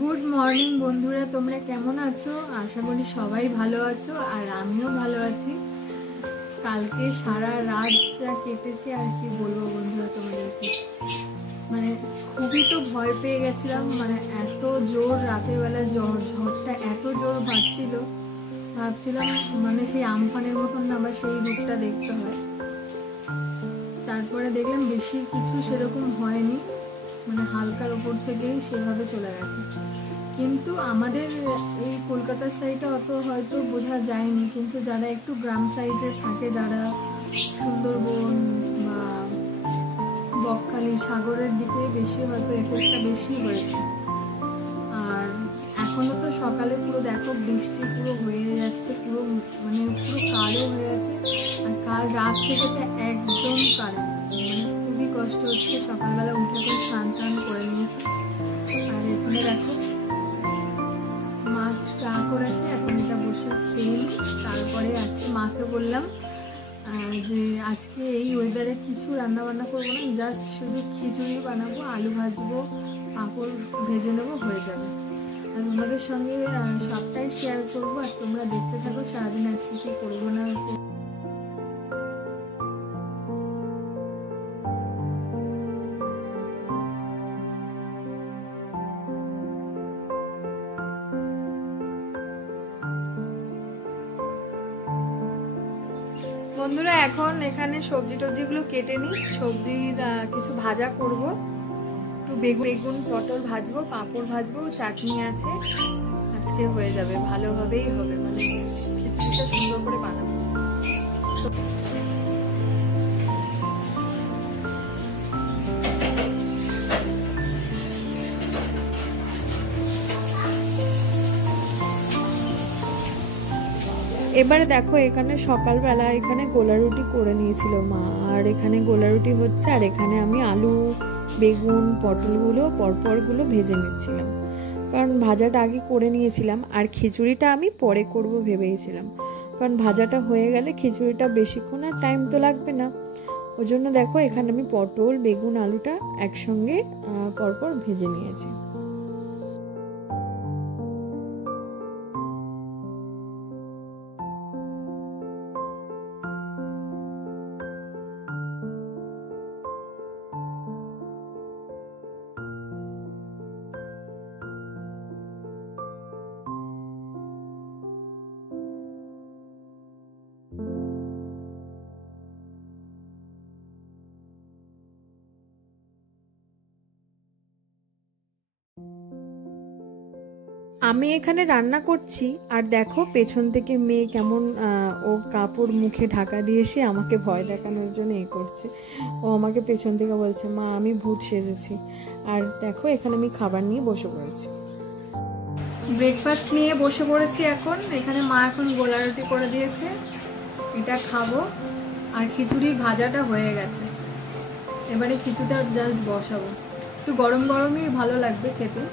Good morning বন্ধুরা, তোমরা কেমন আছো? আশা করি সবাই ভালো আছো, আর আমিও ভালো আছি। কালকে সারা রাত যা কেটেছে আর কি বলবো বন্ধুরা তোমাদেরকে, মানে খুবই তো ভয় পেয়ে গেছিলাম। মানে এত জোর রাতের বেলা ঝড়টা এত জোর বাজছিল, ভাবছিলাম মানে সেই আমফানের মতন না আবার সেই রূপটা দেখতে হয়। তারপরে দেখলাম বেশি কিছু সেরকম হয়নি, মানে হালকার উপর থেকেই সেভাবে চলে গেছে। কিন্তু আমাদের এই কলকাতার সাইডে অত হয়তো বোঝা যায়নি, কিন্তু যারা একটু গ্রাম সাইডে থাকে, যারা সুন্দরবন বা বকখালি সাগরের দিকে বেশি হয়তো এফেক্টটা বেশি হয়েছে। আর এখনো তো সকালে পুরো দেখো বৃষ্টি পুরো হয়ে যাচ্ছে, পুরো মানে পুরো কালো হয়ে গেছে। আর কাল রাত থেকে তো একদম কারেন্ট, মানে খুবই কষ্ট হচ্ছে। সকালবেলা উঠে করে স্নান টান করে নিয়েছি। আর এখানে দেখো মাছ চা করেছে, এখন এটা বসে খেয়ে তারপরে আজকে মাকে বললাম যে আজকে এই ওয়েদারে কিছু রান্না বান্না করবো না, জাস্ট শুধু খিচুড়ি বানাবো, আলু ভাজবো, পাঁপড় ভেজে নেবো, হয়ে যাবে। আর তোমাদের সঙ্গে সবটাই শেয়ার করবো, আর তোমরা দেখতে থাকো সারাদিন আজকে কি করবো না। বন্ধুরা এখন এখানে সবজি টবজিগুলো কেটে নিই, সবজির কিছু ভাজা করব, একটু বেগুন পটল ভাজবো, পাঁপড় ভাজবো, চাটনি আছে, আজকে হয়ে যাবে, ভালোভাবেই হবে, মানে খিচুড়িটা সুন্দর করে বানাবো। এবারে দেখো এখানে সকালবেলা এখানে গোলা রুটি করে নিয়েছিল মা, আর এখানে গোলা রুটি হচ্ছে, আর এখানে আমি আলু বেগুন পটলগুলো পরপরগুলো ভেজে নিচ্ছিলাম, কারণ ভাজাটা আগে করে নিয়েছিলাম, আর খিচুড়িটা আমি পরে করব ভেবেছিলাম, কারণ ভাজাটা হয়ে গেলে খিচুড়িটা বেশিক্ষণ আর টাইম তো লাগবে না। ওই জন্য দেখো এখানে আমি পটল বেগুন আলুটা একসঙ্গে পরপর ভেজে নিয়েছি। আমি এখানে রান্না করছি, আর দেখো পেছন থেকে মেয়ে কেমন ও কাপড় মুখে ঢাকা দিয়ে এসে আমাকে ভয় দেখানোর জন্য করছে। ও আমাকে পেছন থেকে বলছে, মা আমি ভূত সেজেছি। আর দেখো এখানে আমি খাবার নিয়ে বসে পড়েছি, ব্রেকফাস্ট নিয়ে বসে পড়েছি। এখন এখানে মা এখন গোলা রুটি করে দিয়েছে, এটা খাবো, আর খিচুড়ির ভাজাটা হয়ে গেছে। এবারে খিচুড়িটা জাস্ট বসাবো, একটু গরম গরমই ভালো লাগবে খেতে।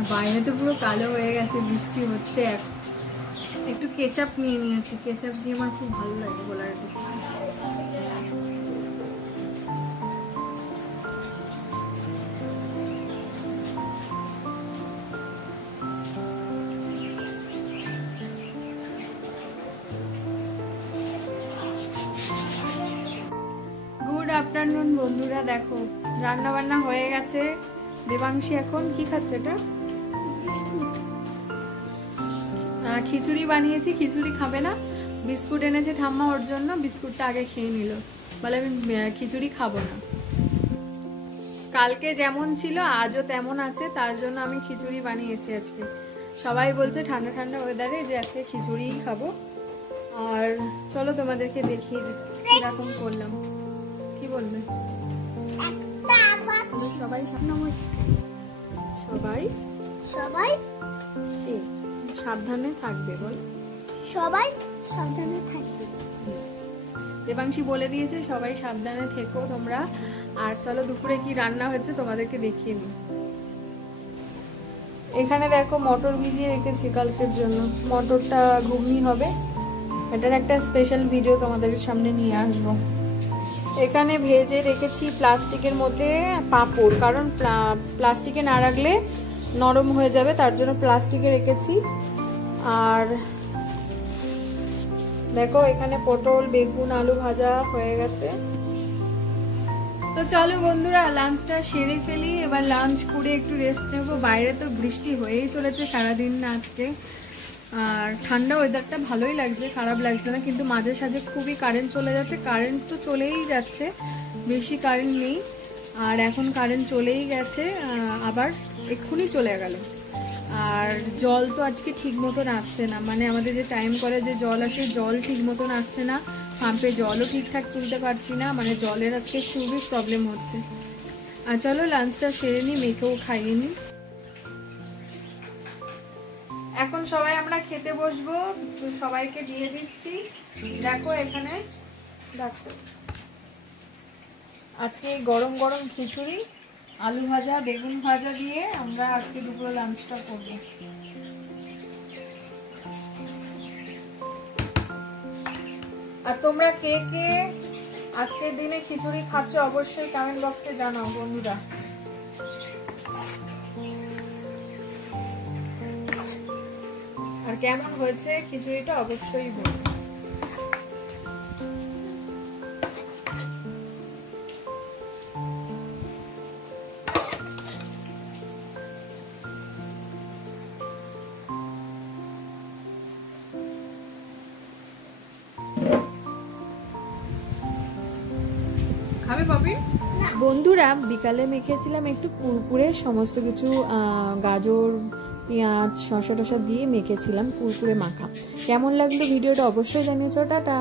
আর বাইরে তো পুরো কালো হয়ে গেছে, বৃষ্টি হচ্ছে। একটু কেচাপ নিয়ে নিয়েছি, কেচাপ দিয়ে আমার খুব ভালো লাগে গোলা রুটি। গুড আফটারনুন বন্ধুরা, দেখো রান্না বান্না হয়ে গেছে। দেবাংশী এখন কি খাচ্ছে? এটা খিচুড়ি বানিয়েছি, খিচুড়ি খাবে না, বিস্কুট এনেছে ঠাম্মা ওর জন্য, বিস্কুটটা আগে খেয়ে নিল, বলে আমি খিচুড়ি খাবো না। কালকে যেমন ছিল আজও তেমন আছে, তার জন্য আমি খিচুড়ি বানিয়েছি আজকে। সবাই বলছে ঠান্ডা ঠান্ডা ওয়েদারে যে আজকে খিচুড়িই খাবো। আর চলো তোমাদেরকে দেখিয়ে কিরকম করলাম, কি বলবে সবাই? নমস্কার সবাই, সবাই সাবধানে থাকবে, বল সবাই সাবধানে থাকবে। দেবাংশী বলে দিয়েছে সবাই সাবধানে থেকো তোমরা। আর চলো দুপুরে কি রান্না হয়েছে তোমাদেরকে দেখিয়ে নিই। এখানে দেখো মটর ভিজিয়ে রেখেছি কালকের জন্য, মটরটা ঘুগনি হবে। এটার একটা স্পেশাল ভিডিও তোমাদের সামনে নিয়ে আসবো। এখানে ভেজে রেখেছি প্লাস্টিকের মধ্যে পাঁপড়, কারণ প্লাস্টিকে না রাখলে নরম হয়ে যাবে, তার জন্য প্লাস্টিকে রেখেছি। আর দেখো এখানে পটল, বেগুন, আলু ভাজা হয়ে গেছে। তো চলো বন্ধুরা লাঞ্চটা সেরে ফেলি, এবার লাঞ্চ করে একটু রেস্ট নেবো। বাইরে তো বৃষ্টি হয়েই চলেছে সারাদিন না আজকে, আর ঠান্ডা ওয়েদারটা ভালোই লাগছে, খারাপ লাগছে না, কিন্তু মাঝে সাঝে খুবই কারেন্ট চলে যাচ্ছে। কারেন্ট তো চলেই যাচ্ছে, বেশি কারেন্ট নেই। আর এখন কারেন্ট চলেই গেছে, আবার এক্ষুনি চলে গেল। আর জল তো আজকে ঠিক মতন আসছে না, মানে আমাদের যে টাইম করে যে জল আসে, জল ঠিক মতন আসছে না। পাম্পে জলও ঠিকঠাক তুলতে পারছি না, মানে জলের আজকে খুবই প্রবলেম হচ্ছে। আর চলো লাঞ্চটা সেরে নিই, মেয়েকেও খাইয়ে নিই। এখন সবাই আমরা খেতে বসবো, সবাইকে দিয়ে দিচ্ছি। দেখো এখানে দেখো আজকে গরম গরম খিচুড়ি, আলু ভাজা, বেগুন ভাজা দিয়ে আমরা আজকে দুপুরে লাঞ্চটা করবো। আর তোমরা কে কে আজকের দিনে খিচুড়ি খাচ্ছ অবশ্যই কমেন্ট বক্সে জানাও বন্ধুরা। আর কেমন হয়েছে খিচুড়িটা অবশ্যই বলবে। খাবে পাপি? বন্ধুরা বিকালে মেখেছিলাম একটু কুরকুরে, সমস্ত কিছু গাজর, পেঁয়াজ, শসা টসা দিয়ে মেখেছিলাম কুরকুরে মাখা। কেমন লাগলো ভিডিওটা অবশ্যই জানিয়েছো। টাটা।